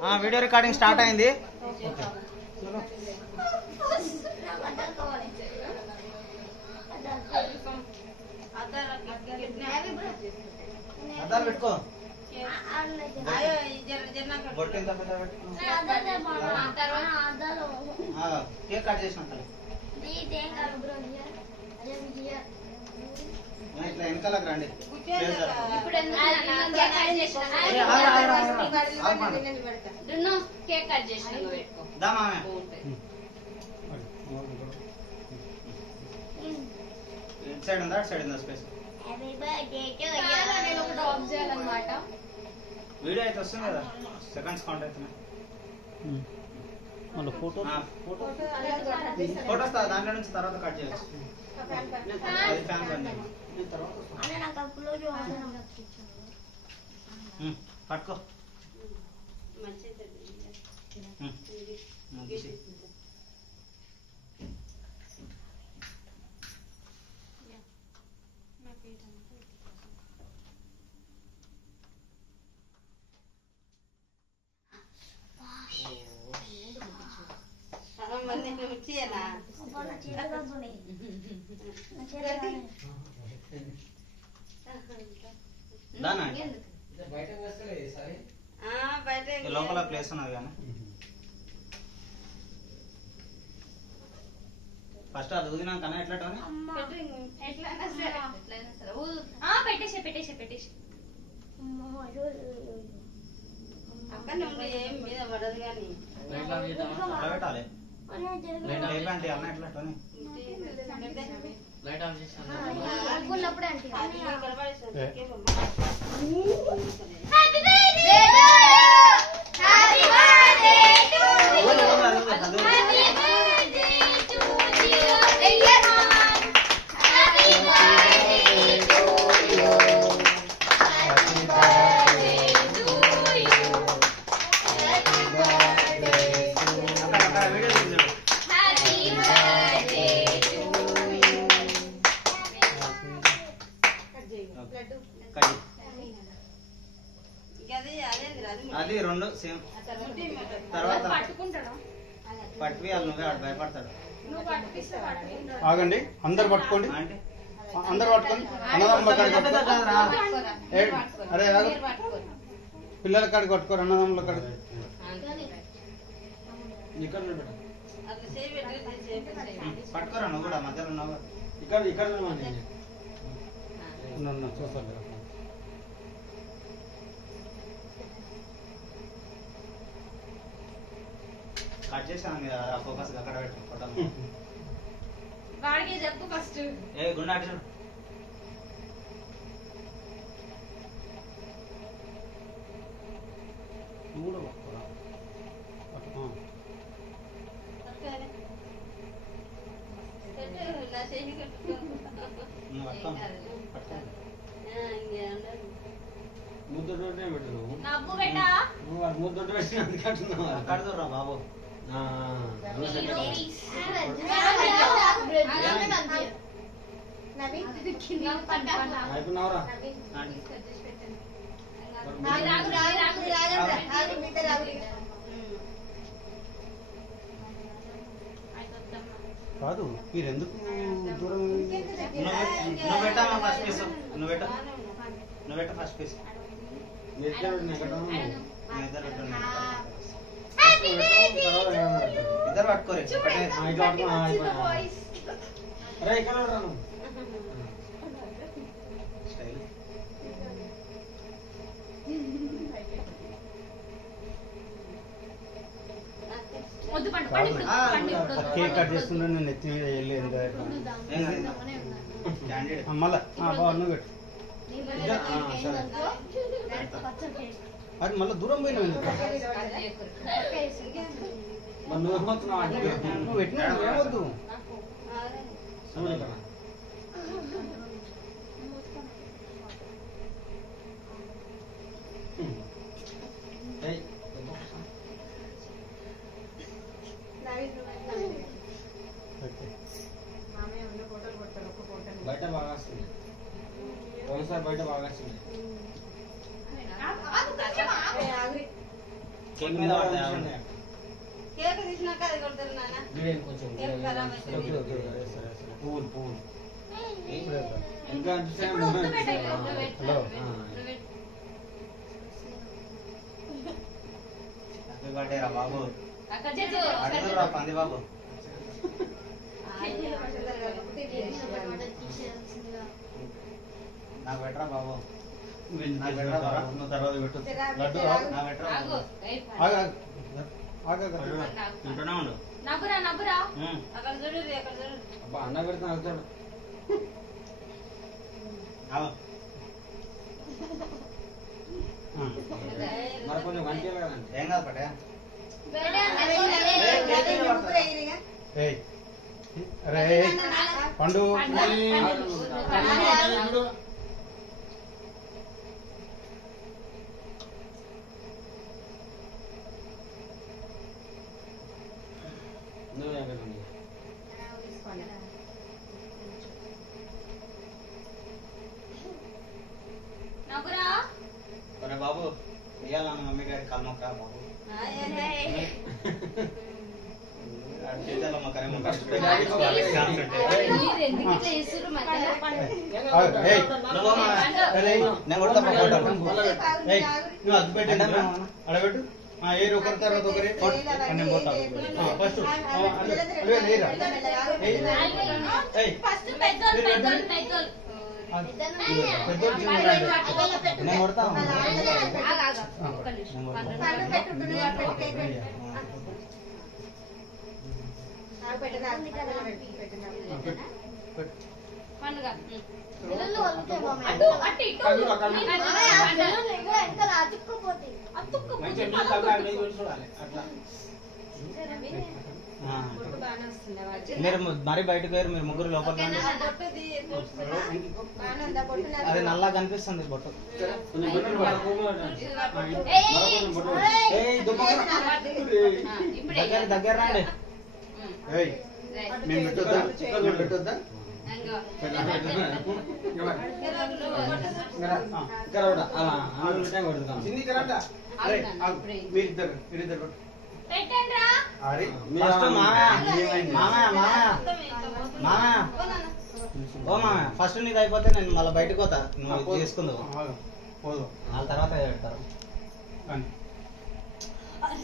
Video recording start అయింది. అద్దాలు పెట్టుకో. కేక్ కట్ చేసిన ఇట్లా వెనకాలకు రండి. కేక్ కట్ చేసిన ఇటు సైడ్ ఉందా అటు సైడ్ ఉందా స్పేస్? నేను ఒకటి ఆఫ్ చేయాలన్నమాట. వీడియో అయితే వస్తుంది కదా, సెకండ్స్ కౌంట్ అవుతున్నాయి. ఫోటోస్ దాంట్లో నుంచి తర్వాత కట్ చేయొచ్చు. అది ఫ్యాన్ బంద్ పట్టుకో. లోపల ప్లేస్ ఉన్నది కానీ ఫస్ట్ అది ఊదినాకన్నా ఎట్లా పెట్టేసి అక్కడ ఏం మీద పడదు కానీ పెట్టాలి. లేకంటే అన్న ఎట్లా లైట్ ఆఫ్ చేస్తాను. అది రెండు సేమ్. తర్వాత పట్టువి వాళ్ళు నువ్వే ఆడు భయపడతాడు. ఆగండి, అందరు పట్టుకోండి, అందరు పట్టుకోండి. అన్నదమ్ముల కాడికి అరే పిల్లల కాడికి పట్టుకోరు, అన్నదమ్ముల కాడికి. పట్టుకోరా నువ్వు కూడా మధ్యలో ఉన్నావు. ఇక్కడ చూస్తాను. కట్ చేశాను మీద ఫోకస్ అక్కడ పెట్టు. వాడికి చెప్పు ఫస్ట్. ఏ గుండా అటు నువ్వు కూడా పట్టుకోరా. ముద్దొడ్డే పెట్టు. నువ్వు ముద్దొడ్డు పెట్టిన అందుకంటున్నావు. కడుతుర్రా బాబు. అయిపోయినావురా. కాదు, మీరు ఎందుకు దూరం? నువ్వు పెట్టామా ఫస్ట్ పీస్? నువ్వు పెట్ట ఫస్ట్ పీస్. ఇద్దరు పట్టుకోరే. అరే ఇక్కడ రాను. కేక్ కట్ చేస్తుండే నేను ఎత్తి మీద వెళ్ళేది మళ్ళా బాగా నువ్వు పెట్టు. అది మళ్ళీ దూరం పోయినావు ఎందుకు? నువ్వు పెట్టినా ఏమొద్దు. బయట బాగా వస్తుంది, ఒకసారి బయట బాగా వస్తుంది. కేక్ మీద పడతాయి. కేక్ తీసినాక అది కొడతారు నాన్న. కొంచెం కేక్ ఖరాబ్ అవుతుంది. పువ్వులు పువ్వులు ఇప్పుడు ఇంకా ఇప్పుడు ఉత్తు పెట్టు, ఇక ఉత్తు పెట్టు. హలో. ఉత్తు పెట్టు. హ్యాపీ బర్త్డే రా బాబు. అక్కడ చెట్టు అడుగురా పంది బాబు. నాకు పెట్టరా బాబు. నాకు పెట్టరా బాబు. నువ్వు తర్వాత పెట్టు లడ్డు నాకు పెట్టరా ఆగు. బాబు. ఏయ్, తింటూనే ఉండు. నవ్వురా నవ్వురా. అక్కడ చూడు అక్కడ చూడు. అబ్బా అన్న పెడితే అవుతాడు ఆగు. మరి కొంచెం కనిపించాలి కదండి ఏం కాదు పట్టే. పండు నువ్వే పెట్టండి నవ్వురా. ఒరే బాబు ఇయ్యాలన్న మమ్మీ గారి కల్మొక్క బాబు. చేద్దాం మొక్కనే మొక్క. మీరు ఎందుకు ఇట్లా చేస్తుర్రు మధ్యలో? నువ్వు మా- నేను కొడతా పా ఫోటో. నువ్వు అద్దు పెట్టండి అడబెట్టు ఏరు ఒకరి తర్వాత ఒకరి నేను పోతా ఫస్ట్ ఫస్ట్ పెద్దోళ్ళు పెద్దోళ్ళు పెద్దోళ్ళు. నేను కొడతా. ఒక్క నిమిషం. పండుగ. అటు, అటు ఇటు. మంచిగా నీళ్ళు తాగాలి, నీళ్ళు చూడాలి అట్లా బాగానే వస్తుంది వాడు. మీరు మరి బయటకు వేరు, మీరు ముగ్గురు లోపలికి రండి. అది నల్లా కనిపిస్తుంది బొట్టు. కొంచెం బొట్టులు పడ, పువ్వులు పడ. ఏయ్, మరో కొంచెం బొట్టులు. ఏయ్, దుబ్బకరా. ఇప్పుడే దగ్గర దగ్గర రండి. మేము పెట్టొద్దా మేము పెట్టొద్దా ఇక్కడ కూడా అలా ఆమె పెట్టాక కొడుతాం మీరిద్దరు మీరిద్దరు పెట్టండి రా. అరే ఫస్ట్ మామయ్య ఓ మామయ్య ఫస్ట్ నీది అయిపోతే నేను మళ్ళీ బయటకు పోతా. నువ్వు చేసుకుందావు పోదు వాళ్ళ తర్వాత పెడతారు.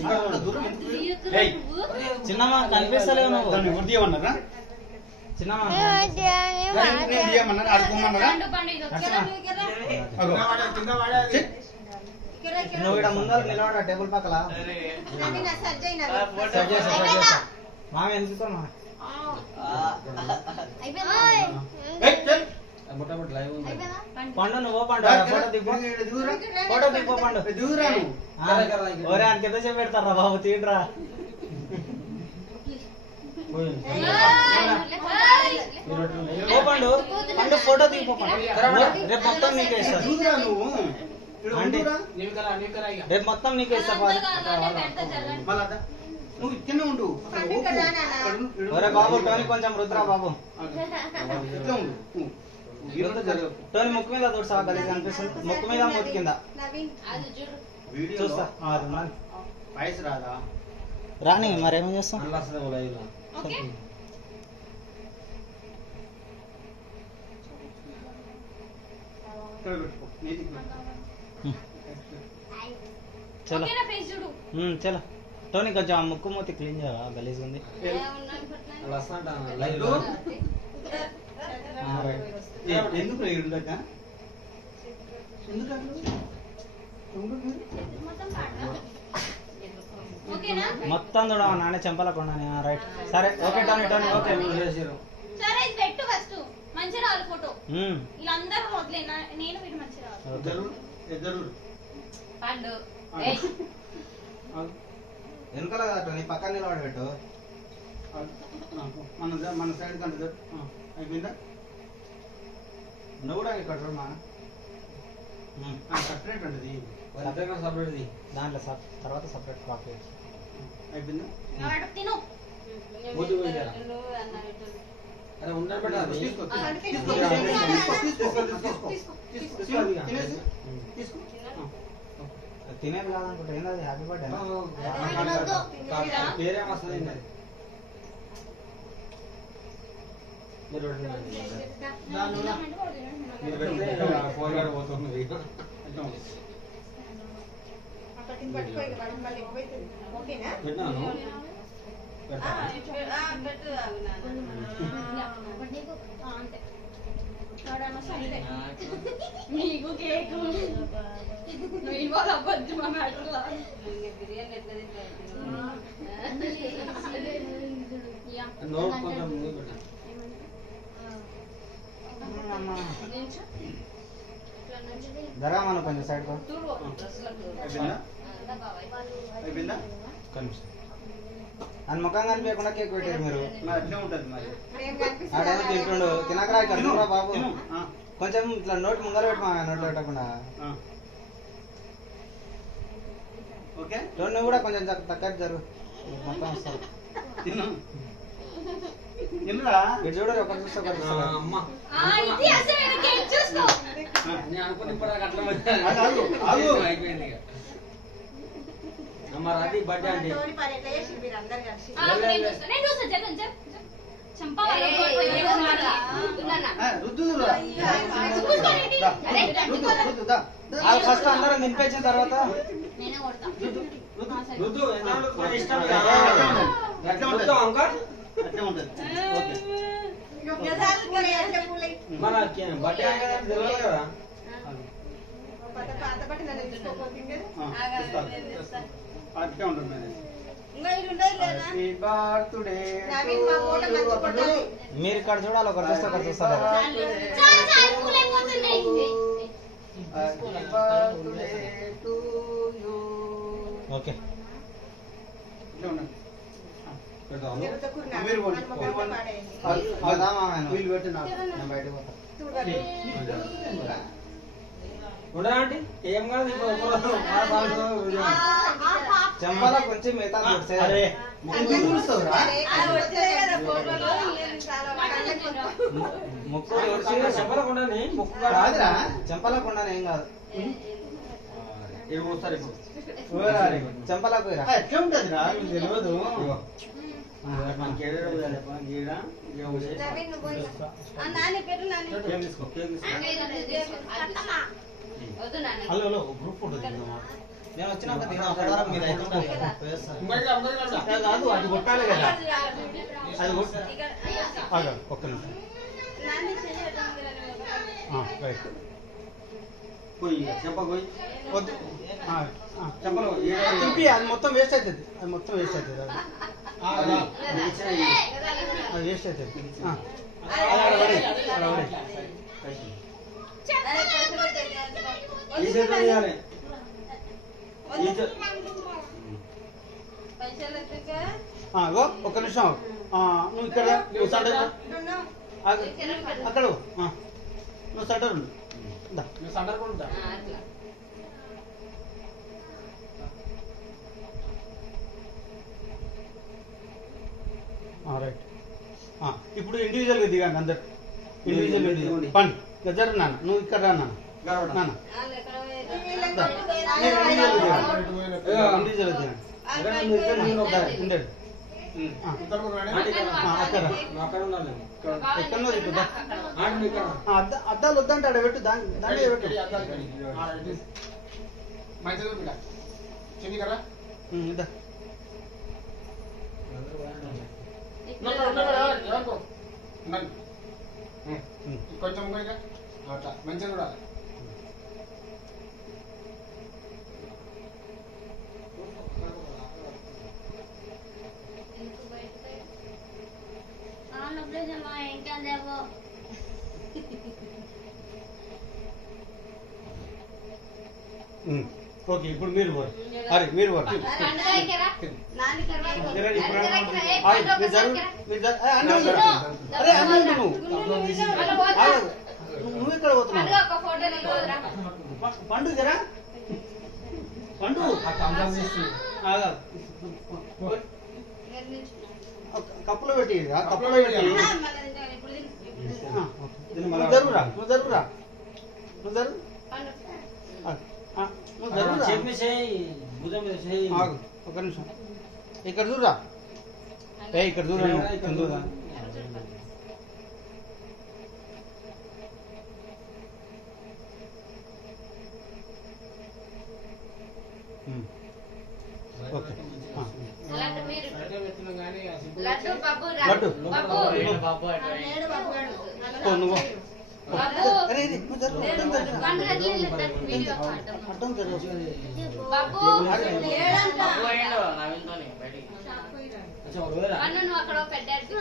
ఇంకా దూరం చిన్నమ్మ కనిపిస్తలేవు నువ్వు. దాన్ని ఎవరు తీయమన్నారా చిన్నమ్మ నేను తీయమన్నారా ఆడుకోమన్నారా పండు పండు ఇది వచ్చేరా. అగో. ఛీ. నువ్వు ఇక్కడ ముందర నిలబడ టేబుల్ పక్కల. సెట్ చేస్తా. మామ ఎందుకు మామ ఏయ్, చెల్. బుట్ట బుట్ట లైవ్ ఉంది పండు నువ్వు పండు ఫోటో దిగు. ఇక్కడ దిగురా. ఫోటో దిగు పండు. దిగురా నువ్వు. ఒరే అని కింద చెప్పి పెడతారా బాబు తీయడ్రా. ఓ పండు పండు ఫోటో దిగు పండు. రేపు మొత్తం నీకే ఇస్తారు. దిగురా నువ్వు. ఇక్కడ ఆంటీ. ఉండురా. రేపు మొత్తం నీకే ఇస్తా పాదు. మళ్ళా దా. నువ్వు ఇక్కడనే ఉండు అక్కడ ఊపు. ఇక్కడ ఉండు, ఇక్కడ ఒరే ఉండు. బాబు టోనీ కొంచెం రుద్రా బాబు. ఇట్లా ఉండు. ఈరోజు జరగదు. టోనీ ముక్కు మీద దూడ్సా గలీజ్ అనిపిస్తుంది. ముక్కు మీద మూతి కింద అది చూడు. వీడియోలో చూస్తా. అది మరి. వాయిస్ రాదా రాని మరేమేం చేస్తాం. అలా వస్తుంది లైవ్ లో ఓకే. ఇక్కడ పెట్టుకో నీటికి చలో ఓకేనా ఫేస్ చూడు. చలో టోనీ కొంచెం ఆ ముక్కు మూతి క్లీన్ చేయరా గలీజ్ ఉంది. అలా వస్తా లైవ్ లో ఎందుకు ఉండక ఎందుకు ఓకేనా. మొత్తం చూడ నాన్న చెంపలకుండా రైట్ సరే ఓకే టోనీ టోనీ ఓకే. సరే ఇది పెట్టు ఫస్ట్. మంచిగా రావాలి ఫోటో. వీళ్ళందరూ వదిలే నేను వీడు మంచిగా రావాలి. ఇద్దరు ఇద్దరు పండు. వెనకాల కదా టోనీ పక్కన నిలబడి పెట్టు. మన సైడ్ కంటే అయిపోయిందా నువ్వు కూడా ఇక్కడ చూడమా. సపరేట్ ఉంటుంది సపరేట్ దాంట్లో తర్వాత సపరేట్ కాఫీ. అయిపోయిందా వాడు తిను. మూతి పోయిందా? నువ్వు అన్నాడు. అరే ఉండరు పెట్టాలి తీసుకో తీసుకో. తీసుకో తీసుకో తీసుకో తీసుకో తీసుకో తీసుకో తినేది కాదనుకుంటా ఏంది హ్యాపీ బర్త్డే వేరే వస్తుంది మీరు పెడితే ఫోన్ గారు పోతుంది పెట్టినాను పెట్టు అంతే నీకు కేక్ నువ్వు ఇన్వాల్వ్ అవ్వద్దు మా మ్యాటర్లో. బిర్యానీ ఎట్లా నోట్ కొంచెం ముందు పెట్టు. జరగా మనం కొంచెం సైడ్ అయిపోయిందా అని ముఖం కనిపించకుండా కేక్ పెట్టారు మీరు. మరి అట్లే ఉంటుంది మరి ఆడేమో తింటుండు తినకరా ఇక్కడ తిను, తినరా బాబు తిను. కొంచెం ఇట్లా నోట్ ముందర పెట్టమా నోట్లో పెట్టకుండా ఓకే రెండు కూడా కొంచెం తక్కువ జరుగు మొత్తం వస్తారు తిను తిన్నరా ఇటు చూడరు ఒకటి చూస్తే ఒకటి చూస్తారు అమ్మ ఇది అసలు కేక్ చూసుకో. నేను అనుకుని ఇప్పుడు ఆగు ఆగు అయిపోయింది ఇక అమ్మ రాది బర్త్డే అంటే నేను చూస్తా జగన్ చంపాలి ఫస్ట్ అందరం నింపేసిన తర్వాత నేనే కొడతా. రుద్దు ఇష్టం రుద్దు అంకల్ అట్లే ఉంటుంది ఓకే మన బర్త్డే అనేది తెలియదు కదా అట్లే ఉంటుంది హ్యాపీ బర్త్డే మీరు ఇక్కడ చూడాలి ఒకటి చూస్తే ఒకటి చూస్తారు చాలు చాలు పూలు అయిపోతున్నాయి. ఓకే మీరు వీళ్ళు పెట్టి నాకు నేను బయటకు పోతా ఉండరా అంటే ఏం కాదు చెంపలో కొంచెం మిగతా అరే ముక్కు చెప్పకుండా ముక్కు రాదురా చెంపలకుండా ఏం కాదు ఏమి వస్తారు ఇప్పుడు చెంపలకు ఎట్లా ఉంటుంది రా తెలియదు మనకి గీడ నాని పెట్టు నాని కేక్ తీసుకో కేక్ తీసుకో హలో హలో గ్రూప్ ఫోటో నేను వచ్చినాక మీరు కాదు అది కొట్టాలి కదా అది ఒక్క నిమిషం నాని చెయ్యడం రైట్ పోయి చెప్ప పోయి వద్దు చెప్పలు తిప్పి అది మొత్తం వేస్ట్ అవుతుంది అది మొత్తం వేస్ట్ అవుతుంది అది వేస్ట్ అవుతుంది ఒక్క నిమిషం నువ్వు ఇక్కడ నువ్వు సెంటర్ అక్కడ నువ్వు సెంటర్ ఉండు నువ్వు సెంటర్ కూడా ఉంటా రైట్ ఇప్పుడు ఇండివిజువల్ గా దిగండి అందరు ఇండివిజువల్ పండి జరు నాన్న నువ్వు ఇక్కడ రా నాన్న నాన్న ఇండివిజువల్ దిగండి ఉండండి ఎక్కడో తిప్పుదా అద్దాలు వద్దంటే అక్కడ పెట్టు దాన్ని పెట్టు ఇద్దా కొంచెం మంచిగా కూడా ఓకే ఇప్పుడు మీరు అరే మీరు నువ్వు ఇక్కడ పోతున్నావు పండు జరా పండు కప్పులో పెట్టి కప్పులో పెట్టి నువ్వు జరుగురా నువ్వు జరుగురా నువ్వు జరుగు నువ్వు జరుగురా. ఆగు, ఒక నిమిషం ఇక్కడ చూడరా. ఇక్కడ చూడరా నువ్వు. ఇక్కడ చూడరా. ఓకే లడ్డు మీరు లడ్డు బాబు లడ్డు. బాబు పో నువ్వు. బాబు అరే ఇది నువ్వు జరుగు. అడ్డం జరుగు. పండు కదిలింది వీడియో అడ్డం జరుగు. బాబు లేడంట పండు నువ్వు అక్కడ పెట్టాడు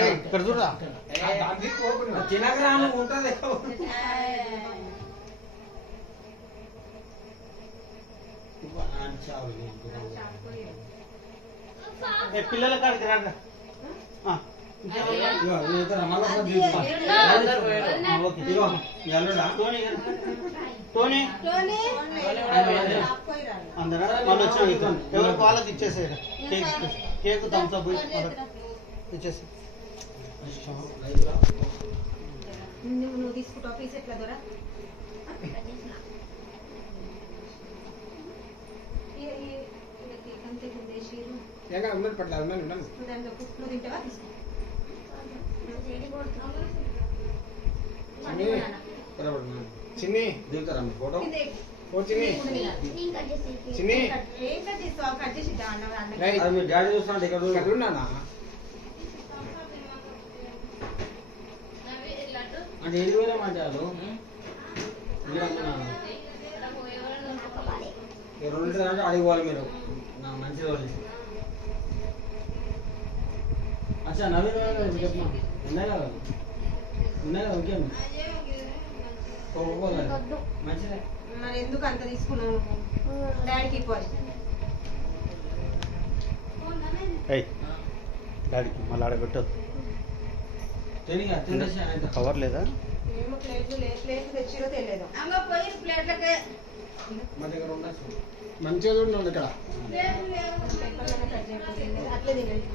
ఏయ్, ఇక్కడ చూడరా. తినకరాను ఉంటది. పిల్లల కాడికి రారా. టోనీ అందరా వాళ్ళు వచ్చి ఎవరికి వాళ్ళకి ఇచ్చేసేయరా. కేక్ థమ్స్ అప్ ఇచ్చేసి. నువ్వు తీసుకుంటావు పీస్ ఎట్లా దొరా అంతే దేశీరు దాంట్లో నువ్వు తింటావా తీసుకో చిన్ని దిగుతారా మీ ఫోటో ఓ చిన్ని చిన్ని ఏం కట్ చేస్తావు కట్ చేసి అది మీ డాడీ చూస్తున్నా ఇక్కడ ఉన్నానా లడ్డు అంటే ఏది పోయినా మాట్లాడు రెండు అంటే అడిగిపోవాలి మీరు నా మంచి రోజు అచ్చా నవీన్ చెప్పమా ఉన్నాయి కదా ఓకే మంచిదే మరి ఎందుకు అంత తీసుకున్నావు డాడీకి ఇవ్వాలి డాడీకి మళ్ళీ ఆడబెట్టదు. తెలియదు తినేసి కవర్ లేదా? ఏమో ప్లేట్లు తెచ్చిరో తెలియదు అమ్మ పోయి ప్లేట్లకే మా దగ్గర ఉండొచ్చు మంచిగా చూడండి ఇక్కడ అట్లే తినండి